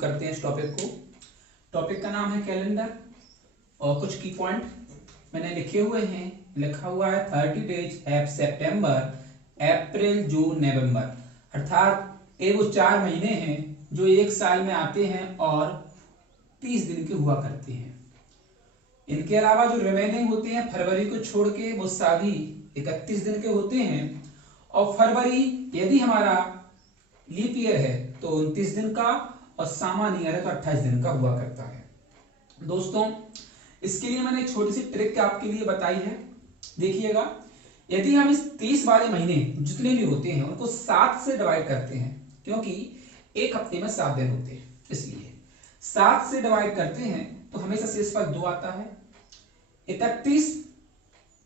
करते हैं इस टॉपिक को। टॉपिक का नाम है कैलेंडर और कुछ की पॉइंट मैंने लिखे हुए हैं। लिखा हुआ है 30 डेज हैव सितंबर, अप्रैल, जून, नवंबर, अर्थात ये वो 4 महीने हैं जो एक साल में आते हैं और 30 दिन के हुआ करते हैं। इनके अलावा जो रिमेनिंग होते हैं फरवरी को छोड़ के वो सभी 31 दिन के होते हैं। और फरवरी यदि हमारा लीप ईयर है तो 29 दिन का और सामान्य ईयर है तो 28 दिन का हुआ करता है। दोस्तों इसके लिए मैंने एक छोटी सी ट्रिक आपके लिए बताई है। देखिएगा, यदि हम इस 30 वाले महीने जितने भी होते हैं उनको 7 से डिवाइड करते हैं, क्योंकि एक हफ्ते में 7 दिन होते हैं, इसलिए 7 से डिवाइड करते हैं तो हमेशा शेषफल 2 आता है। 31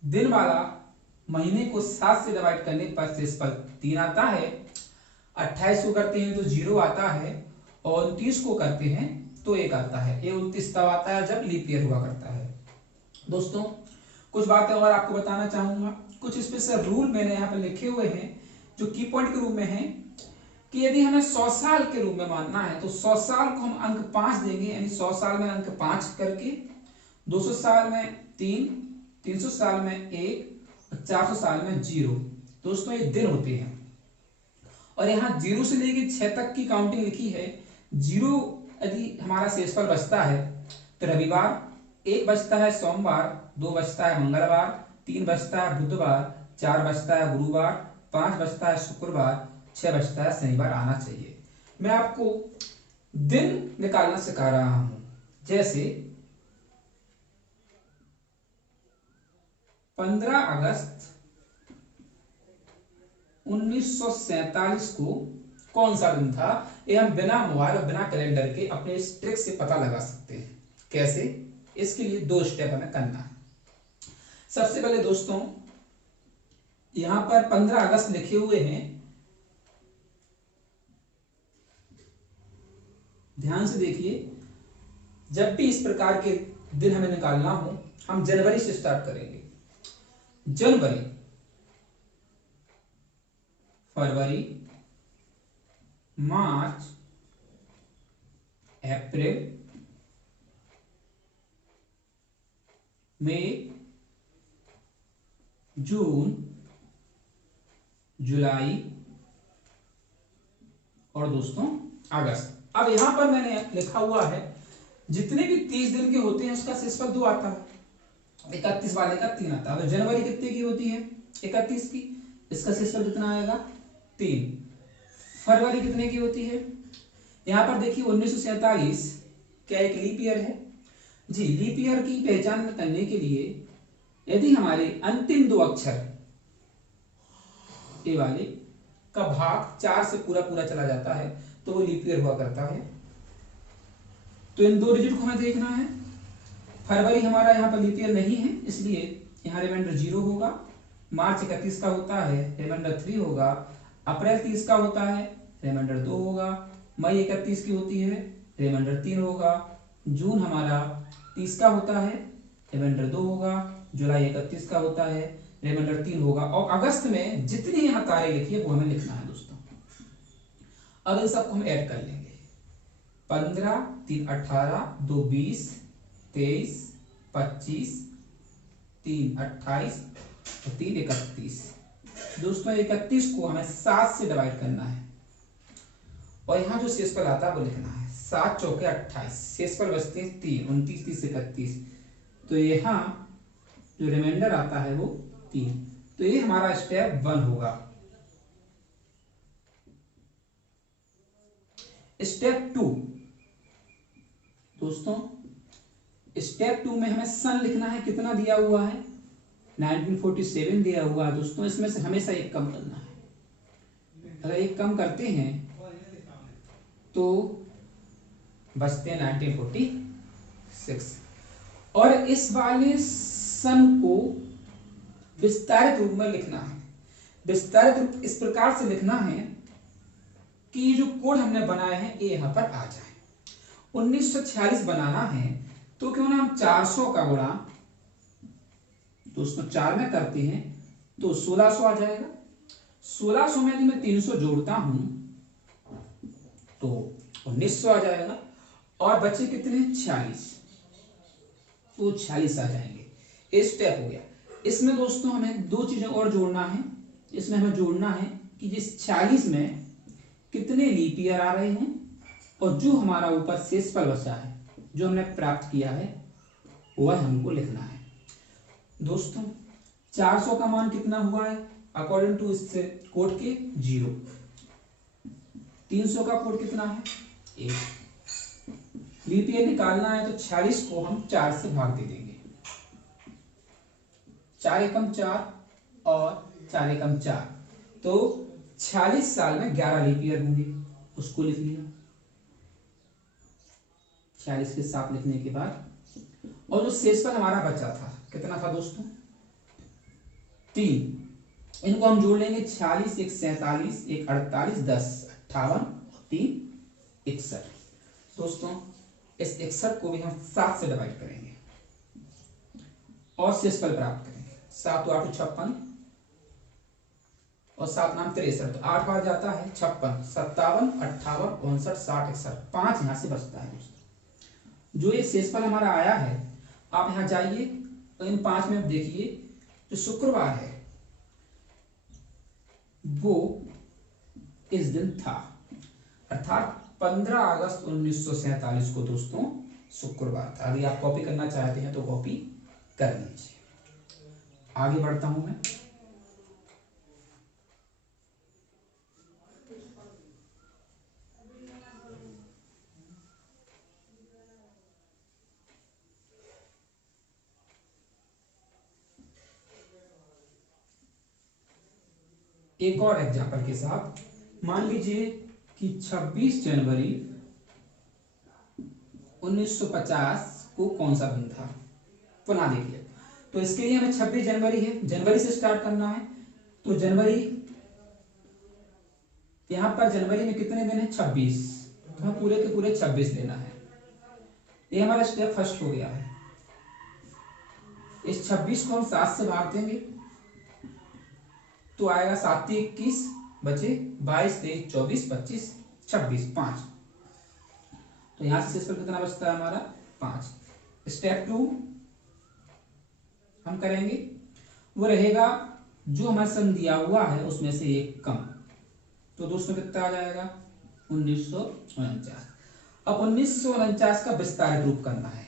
दिन वाला महीने को 7 से डिवाइड करने पर शेषफल 3 आता है। 28 को करते हैं तो 0 आता है और 29 को करते हैं तो 1 आता है। ये 29 तब आता है जब लीप ईयर हुआ करता है। दोस्तों कुछ बातें और आपको बताना चाहूंगा। कुछ स्पेशल रूल मैंने यहाँ पर लिखे हुए हैं जो की पॉइंट के रूप में है कि यदि हमें 100 साल के रूप में मानना है तो 100 साल को हम अंक 5 देंगे, यानी 100 साल में अंक 5 करके, 200 साल में 3, 300 साल में 1, 400 साल में 0। दोस्तों ये दिन होते हैं और यहाँ 0 से लेके 6 तक की काउंटिंग लिखी है। 0 यदि हमारा शेषफल बचता है तो रविवार, 1 बचता है सोमवार, 2 बचता है मंगलवार, 3 बचता है बुधवार, 4 बचता है गुरुवार, 5 बचता है शुक्रवार, 6 बचता है शनिवार आना चाहिए। मैं आपको दिन निकालना सिखा रहा हूं। जैसे 15 अगस्त 1947 को कौन सा दिन था, ये हम बिना मोबाइल और बिना कैलेंडर के अपने इस ट्रिक से पता लगा सकते हैं। कैसे? इसके लिए 2 स्टेप हमें करना है। सबसे पहले दोस्तों यहां पर 15 अगस्त लिखे हुए हैं, ध्यान से देखिए। जब भी इस प्रकार के दिन हमें निकालना हो हम जनवरी से स्टार्ट करेंगे। जनवरी, फरवरी, मार्च, अप्रैल, मई, जून, जुलाई और दोस्तों अगस्त। अब यहां पर मैंने लिखा हुआ है जितने भी 30 दिन के होते हैं उसका शेषफल 2 आता है। 31 वाले का 3 आता है। तो जनवरी कितने की होती है? 31 की, इसका शेषफल कितना आएगा? 3। फरवरी कितने की होती है? यहां पर देखिए 1947 क्या एक लीप ईयर है? जी, लीप ईयर की पहचान करने के लिए यदि हमारे अंतिम 2 अक्षर ए वाले का भाग 4 से पूरा पूरा चला जाता है तो वो लीप ईयर हुआ करता है। तो इन 2 डिजिट को हमें देखना है। फरवरी हमारा यहाँ पर लीप ईयर नहीं है इसलिए यहाँ रिमाइंडर 0 होगा। मार्च 31 का होता है, रिमाइंडर 3 होगा। अप्रैल 30 का होता है, रिमाइंडर 2 होगा। मई 31 की होती है, रिमाइंडर 3 होगा। जून हमारा 30 का होता है, रिमाइंडर 2 होगा। जुलाई 31 का होता है, रिमाइंडर 3 होगा। और अगस्त में जितनी यहाँ तारीख लिखी है वो हमें लिखना है दोस्तों। अब इन सबको हम ऐड कर लेंगे। 15, 3 18, 2 20, 23, 25, 3 28 और 3 31। दोस्तों 31 को हमें 7 से डिवाइड करना है और यहाँ जो शेषफल आता है वो लिखना है। 7 चौके 28, शेषफल बचते हैं 3, 29, 30, 31। तो यहाँ जो रिमाइंडर आता है वो 3। तो ये हमारा स्टेप 1 होगा। स्टेप 2 दोस्तों, स्टेप 2 में हमें सन लिखना है। कितना दिया हुआ है? 1947 दिया हुआ है दोस्तों। इसमें से हमेशा एक कम करना है। अगर एक कम करते हैं तो बचते हैं 1946। और इस वाले सन को विस्तारित रूप में लिखना है। विस्तारित रूप इस प्रकार से लिखना है कि जो कोड हमने बनाए हैं ये यहां पर आ जाए। 1946 बनाना है तो क्यों ना हम 400 का गुणा दोस्तों 4 में करते हैं तो 1600 आ जाएगा। 1600 में यदि मैं 300 जोड़ता हूं तो 1900 आ जाएगा। और बचे कितने 46, तो 46 आ जाएंगे। ये स्टेप हो गया। इसमें दोस्तों हमें दो चीजें और जोड़ना है। इसमें हमें जोड़ना है कि जिस 46 में कितने लीप ईयर आ रहे हैं और जो हमारा ऊपर शेषफल बचा है जो हमने प्राप्त किया है वह हमको लिखना है। दोस्तों 400 का मान कितना हुआ है अकॉर्डिंग टू इस कोड के 0। 300 का कोड कितना है 1। लीप ईयर निकालना है तो 46 को हम 4 से भाग दे देंगे। 4 एकम 4 और 4 एकम 4, तो 46 साल में 11 लीप ईयर होंगे, उसको लिख लिया। 46 के साथ लिखने के बाद और जो शेषफल हमारा बचा था कितना था दोस्तों 3, इनको हम जोड़ लेंगे। 46 1 47 1 48 10 58 3 61। दोस्तों इस 61 को भी हम 7 से डिवाइड करेंगे और शेषफल प्राप्त करेंगे। 7 8 56 और 7 9 63, तो 8 बार जाता है 56 57 58 59 60 61, 5 यहां से बचता है दोस्तों। जो ये शेषफल हमारा आया है आप यहां जाइए तो इन 5 में देखिए जो शुक्रवार है वो इस दिन था, अर्थात 15 अगस्त 1947 को दोस्तों शुक्रवार था। अगर आप कॉपी करना चाहते हैं तो कॉपी कर लीजिए। आगे बढ़ता हूं मैं। एक और एग्जांपल के साथ मान लीजिए कि 26 जनवरी 1950 को कौन सा दिन था, पुनः देखिए। तो इसके लिए हमें 26 जनवरी है, जनवरी से स्टार्ट करना है। तो जनवरी यहां पर जनवरी में कितने दिन है 26, तो हमें पूरे के पूरे 26 लेना है। ये हमारा स्टेप फर्स्ट हो गया है। इस 26 को हम 7 से भाग देंगे तो आएगा 7 21, बचे 22 23 24 25 26 5। तो यहां से शेषफल कितना बचता है हमारा 5। स्टेप 2 हम करेंगे, वो रहेगा जो हमारा सम दिया हुआ है उसमें से एक कम, तो दोस्तों कितना आ जाएगा 1949। अब 1949 का विस्तारित रूप करना है,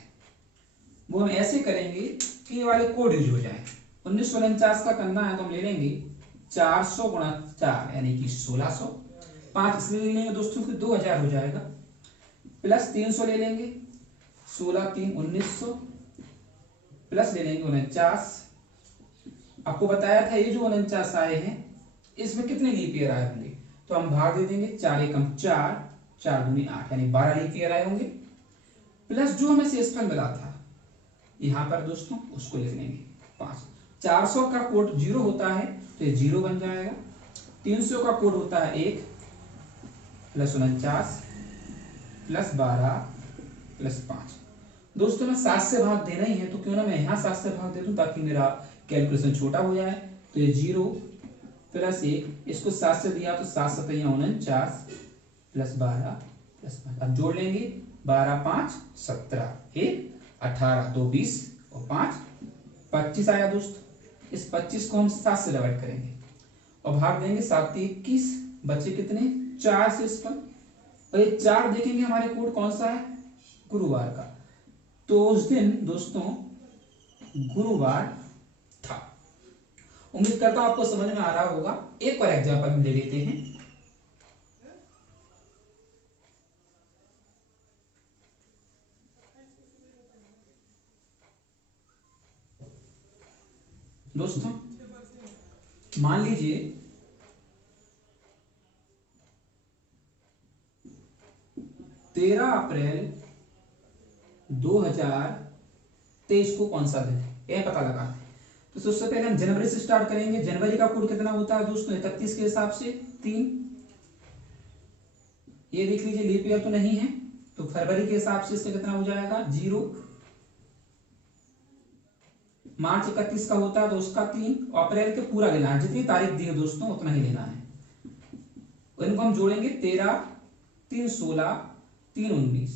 वो हम ऐसे करेंगे कि ये वाले कोड यूज हो जाए। 1949 का करना है तो हम ले लेंगे 400 गुणा 4 यानी कि 1600, 5 इसलिए ले लेंगे दोस्तों कि 2000 हो जाएगा, प्लस 300 ले लेंगे 16 3 1900, प्लस ले लेंगे 49। आपको बताया था ये जो 49 आए हैं इसमें कितने लीप ईयर आए होंगे, तो हम भाग दे देंगे 4 एकम 4 4 दूनी 8 यानी 12 लीप ईयर आए होंगे, प्लस जो हमें शेषफल मिला था यहां पर दोस्तों उसको लिख लेंगे 5। 400 का कोड 0 होता है तो ये 0 बन जाएगा। 300 का कोड होता है 1 प्लस 49 प्लस 12 प्लस 5। दोस्तों मैं 7 से भाग देना ही है तो क्यों ना मैं यहाँ 7 से भाग दे दूं ताकि मेरा कैलकुलेशन छोटा हो जाए। तो ये 0 प्लस 1, इसको 7 से दिया तो 7 7 49 प्लस 12 प्लस 5। अब जोड़ लेंगे 12 5 17, 1 18 2 20 और 5 25 आया दोस्तों। इस 25 को हम 7 से डिवाइड करेंगे और भाग देंगे 7 21, बचे कितने 4 से इस पर, और ये 4 देखेंगे हमारे कोड कौन सा है गुरुवार का, तो उस दिन दोस्तों गुरुवार था। उम्मीद करता हूं आपको समझ में आ रहा होगा। एक और एग्जांपल हम ले लेते हैं। दोस्तों मान लीजिए 13 अप्रैल 2023 को कौन सा दिन है यह पता लगाना है। तो सबसे पहले हम जनवरी से स्टार्ट करेंगे। जनवरी का कोड कितना होता है दोस्तों 31 के हिसाब से 3। ये देख लीजिए लीप ईयर तो नहीं है, तो फरवरी के हिसाब से इसका कितना हो जाएगा 0। मार्च 31 का होता है तो उसका 3। अप्रैल के पूरा लेना है, जितनी तारीख दी है दोस्तों उतना ही लेना है। इनको हम जोड़ेंगे 13 3 16 3 19,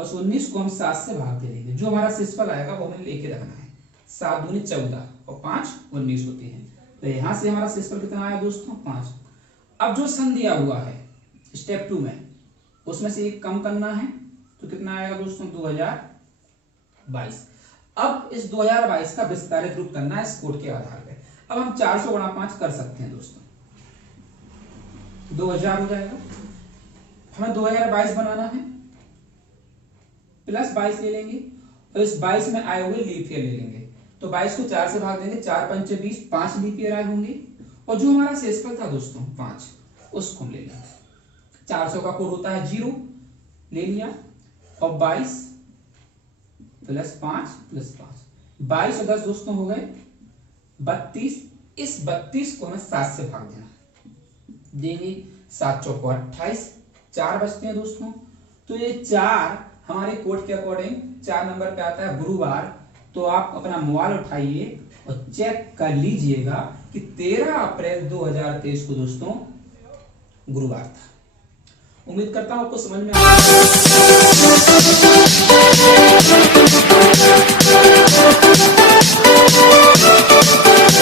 और उस 19 को हम 7 से भाग दे देंगे। जो हमारा शेषफल आएगा वो हमें लेके रखना है। 7 दूनी 14 और 5 19 होती है। तो यहाँ से हमारा शेषफल कितना आया दोस्तों 5। अब जो सन दिया हुआ है स्टेप 2 में उसमें से एक कम करना है तो कितना आएगा दोस्तों 2022। अब इस 2022 का विस्तारित रूप करना है इस कोड के आधार पे। अब हम 400 गुणा 5 कर सकते हैं दोस्तों, 2000 हो जाएगा। हमें 2022 बनाना है, प्लस 22 ले लेंगे और इस 22 में आए हुए लीप ईयर ले लेंगे। तो 22 को 4 से भाग देंगे, 4 पंचे 20, 5 लीप ईयर आए होंगे और जो हमारा शेषफल था दोस्तों 5 उसको हम ले लेंगे। 400 का कोड होता है 0, ले लिया और 22 प्लस 5 प्लस 5, 22 और 10 दोस्तों हो गए 32। इस 32 को हमें 7 से भाग देना देंगे, 7 चौको 28, 4 बचते हैं दोस्तों। तो ये 4 हमारे कोड के अकॉर्डिंग 4 नंबर पे आता है गुरुवार। तो आप अपना मोबाइल उठाइए और चेक कर लीजिएगा कि 13 अप्रैल 2023 को दोस्तों गुरुवार था। उम्मीद करता हूं आपको समझ में आया।